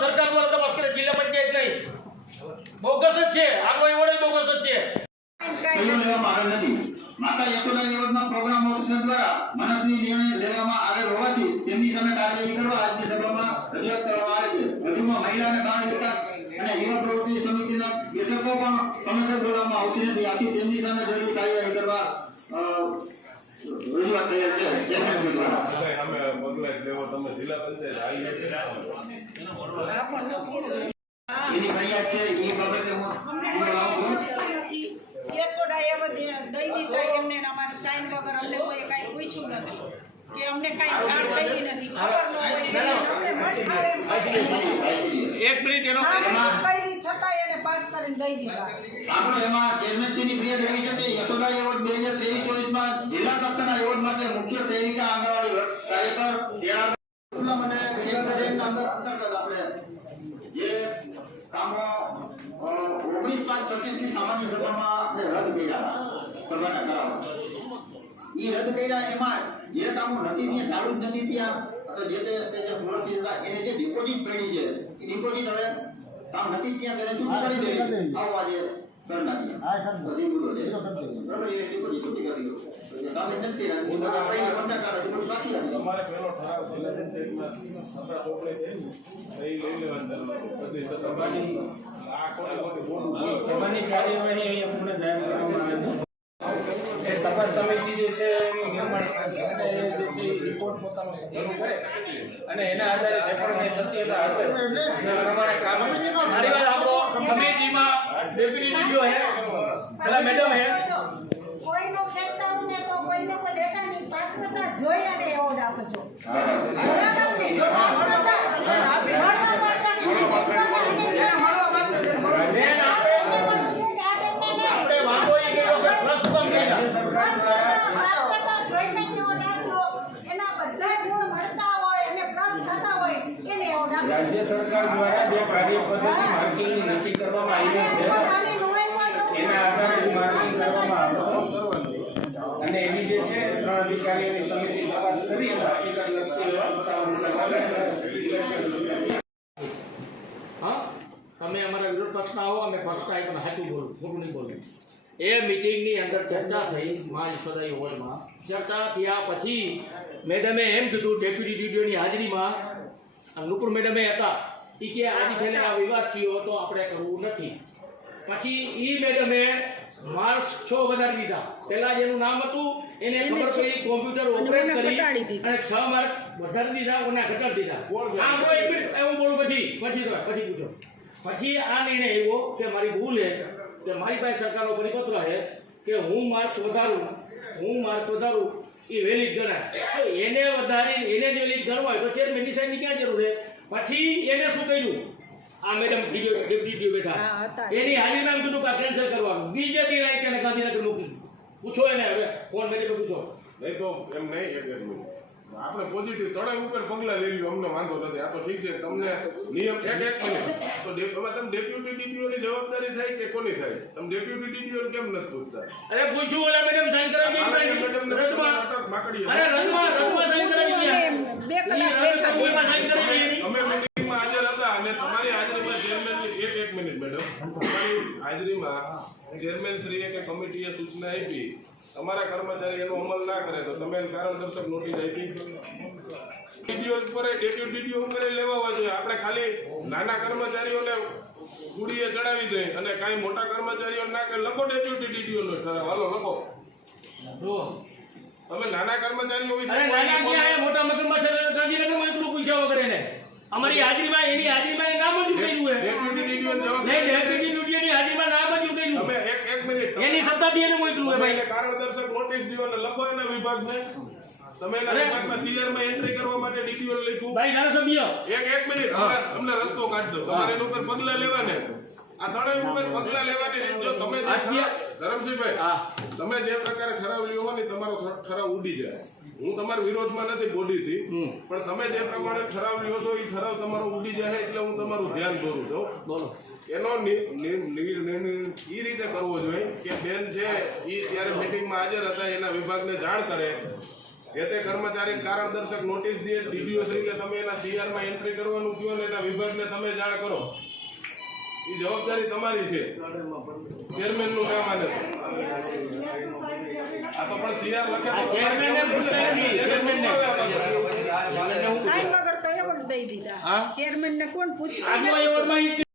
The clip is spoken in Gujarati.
સરકાર દ્વારા તપાસ કરે જિલ્લા પંચાયત નહીં બોગસ જ છે. આગળ એવોર્ડ બોગસ જ છે. કયો આવેલ નથી. માતા યશોદા એવોર્ડના પ્રોગ્રામ ઓફિસર દ્વારા મનસ્વી નિર્ણય લેવામાં આવેલ હોવાથી તેમની સામે કાર્યવાહી કરવા આજની સભામાં રજૂઆત કરવામાં આવે છે. વધુમાં મહિલા બાળ વિકાસ અને યુવા પ્રવૃત્તિ સમિતિના બેઠકો પણ સમયસર બોલાવવામાં આવતી નથી. આથી તેમની સામે જરૂરી કાર્યવાહી કરવા રજૂઆત થયેલ છે. એની ફરિયાદ છે એ બાબતે હું લાવું છું. યશોદા એવો દઈ દીધા એમને અમારી સાઈન વગર અમને કોઈ કાંઈ પૂછ્યું નથી. કે અમને કાંઈ જાણ કરી નથી. ખબર ન હોય. એક મિનિટ એનો કરી છતાં એને પાંચ કરીને દઈ દીધા. આપણો એમાં ચેરમેનશ્રીની ફરિયાદ એવી છે કે યશોદા એવોર્ડ બે હજાર ત્રેવીસ ચોવીસમાં જિલ્લા કક્ષાના એવોર્ડ માટે મુખ્ય સેવિકા આંગણવાડી કાર્યકર. મને અંદર અંતર્ગત આપણે કામો ઓગણીસ પાંચ પચીસની સામાન્ય સભામાં રદ કર્યા. ઈ રદ કર્યા એમાં જે કામો નથી ત્યાં ચાલુ જ નથી ત્યાં. જે તે જે ડિપોઝિટ પડી છે એ ડિપોઝિટ હવે કામ નથી ત્યાં તેને છૂટી કરી દેવી આવવા આજે. તમારે પેલો ઠરાવ જિલ્લા પંચાયતમાં સત્તા ચોપડે ને એ લઈ લેવાની બધી સત્તા આ કોને સભાની કાર્યવાહી અહીંયા પૂર્ણ જાહેર કરવામાં આવે છે. તપાસ સમિતિ જે છે એનું નિર્માણ એ જે છે રિપોર્ટ પોતાનો શરૂ કરે અને એના આધારે જે પણ કંઈ સત્યતા હશે એ પ્રમાણે કામ મારી વાત આપણો કમિટીમાં ડેપ્યુટી ડીઓ હે પેલા મેડમ હે કોઈનો ખેતર ને તો કોઈને કોઈ લેટાની પાત્રતા જોઈ અને એવોર્ડ આપજો. બરાબર ને? પાત્રતા. મળવા માટેની બેન આપણે આપણે વાંધો એ કર્યો કે પ્રશ્ન કર્યા સરકાર દ્વારા પાત્રતા જોઈને જ એવોર્ડ આપજો. એના બધા ગુણ મળતા હોય અને પ્લસ થતા હોય એને એવોર્ડ આપજો. રાજ્ય સરકાર દ્વારા જે કાર્ય પદ્ધતિ માર્કિંગ નક્કી કરવામાં આવી છે, એના આધારે માર્કિંગ કરવામાં આવશે અને એની જે છે, ત્રણ અધિકારીઓની સમિતિ તપાસ કરી તમે અમારા વિરોધ પક્ષના આવો, અમે પક્ષના એક સાચું બોલું, ખોટું નહીં બોલું. એ મિટિંગની અંદર ચર્ચા થઈ, મા યશોદા હોલમાં. ચર્ચા થયા પછી મેડમે એમ કીધું, ડેપ્યુટી ડીડીઓની હાજરીમાં નુપુર મેડમે હતા. એ કે આજી છેલ્લે આ વિવાદ થયો તો આપણે કરવું નથી. પછી એ મેડમે માર્ક્સ છ વધારી દીધા. પહેલા જેનું નામ હતું એને ખબર પડી કોમ્પ્યુટર ઓપરેટ કરી અને છ માર્ક વધારી દીધા અને ઘટાડી દીધા. આમ એક મિનિટ એવું બોલું પછી? પછી પછી પૂછો. પછી આ નિર્ણય એવો કે મારી ભૂલ છે કે મારી પાસે સરકારનો પરિપત્ર છે કે હું માર્ક્સ વધારું હું માર્ક્સ વધારું એ વેલિડ ગણાય. તો એને વધારી એને જ વેલિડ ગણવા હોય તો ચેરમેન નિશાનની ક્યાં જરૂર છે? પછી એને શું કર્યું? આ મેડમ ડેપ્યુટી બેઠા. એની હાજરીમાં કીધું કે કેન્સલ કરવાનું. બીજે દી રાતે એને ગાંધીનગર મોકલી પૂછો એને હવે. ફોન મેડમ પૂછો. નહીં તો એમ નહીં એક મિનિટ આપણે પોઝિટિવ તળાવ ઉપર પગલા લઈ લ્યો અમને વાંધો નથી. આ તો ઠીક છે તમને નિયમ એક એક તો હવે તમે ડેપ્યુટી ડીડીઓની જવાબદારી થાય કે કોની થાય? તમે ડેપ્યુટી ડીડીઓ કેમ નથી પૂછતા? અરે પૂછ્યું ઓલા મેડમ સાઈન કરાવી મેડમ રદમાં માકડી અરે રદમાં રદમાં સાઈન કરાવી બે કલાક ઈ રદ સાઈન કરાવી અમે મિટિંગમાં હાજર હતા અને તમારી હાજરીમાં ચેરમેનની એક એક મિનિટ મેડમ તમારી હાજરીમાં ચેરમેન શ્રીએ કે કમિટીએ સૂચના આપી તમારા કર્મચારી એનો અમલ ના કરે તો તમે કારણદર્શક નોટિસ આપી. ડીડીઓ ઉપર ડેપ્યુટી ડીડીઓ ઉપર લેવા હોય આપણે ખાલી નાના કર્મચારીઓને ગુડીએ ચડાવી દઈ અને કાંઈ મોટા કર્મચારીઓ ના કે લખો ડેપ્યુટી ડીડીઓ હાલો લખો. તમે નાના કર્મચારીઓ વિશે? મોટા મગજમાં એકલું પૂછ્યા વગર એને. અમારી હાજરીમાં એની હાજરીમાં નામ જ ગયું હે. ડેપ્યુટી નહીં ડેપ્યુટી હાજરીમાં નામ જ ઉકેલ્યું તમે એક એક મિનિટ એની સત્તાથી એને મોકલું હે ભાઈ એને કારણદર્શક નોટિસ દીધો અને લખો એના વિભાગને. તમે એના. વિભાગમાં સીઆરમાં એન્ટ્રી કરવા માટે ડીટીઓ લખ્યું. ભાઈ ધારાસભ્ય. એક એક મિનિટ તમને અમને રસ્તો કાઢ દો. તમારે નોકર પગલા પગલા લેવાને તમે જે અત્યારે- ધરમસિંહભાઈ હા. તમે જે પ્રકારે ઠરાવ લ્યો ને તમારો ઠરાવ ઉડી જાય. હું તમારા વિરોધમાં નથી બોડીથી પણ તમે જે પ્રમાણે ઠરાવ લ્યો છો એ ઠરાવ તમારો ઉડી જાય એટલે હું તમારું ધ્યાન દોરું છું. બોલો. એનો નિ- નિ- નિ- નિ- ઈ રીતે કરવો જોઈએ કે બેન છે એ ત્યારે મિટિંગમાં હાજર હતા એના વિભાગને જાણ કરે. જે તે કર્મચારી કારણ દર્શક નોટિસ દે ડીડીઓ શ્રીને તમે એના સીઆરમાં એન્ટ્રી કરવાનું કહો ને એના વિભાગને તમે જાણ કરો. એ જવાબદારી તમારી છે. ચેરમેનનું કામ આને આ તો પણ સીઆર લખે પૂછતા નથી હું સાઈન વગર તો એવોર્ડ દઈ દીધા. ચેરમેન ને કોણ પૂછ્યું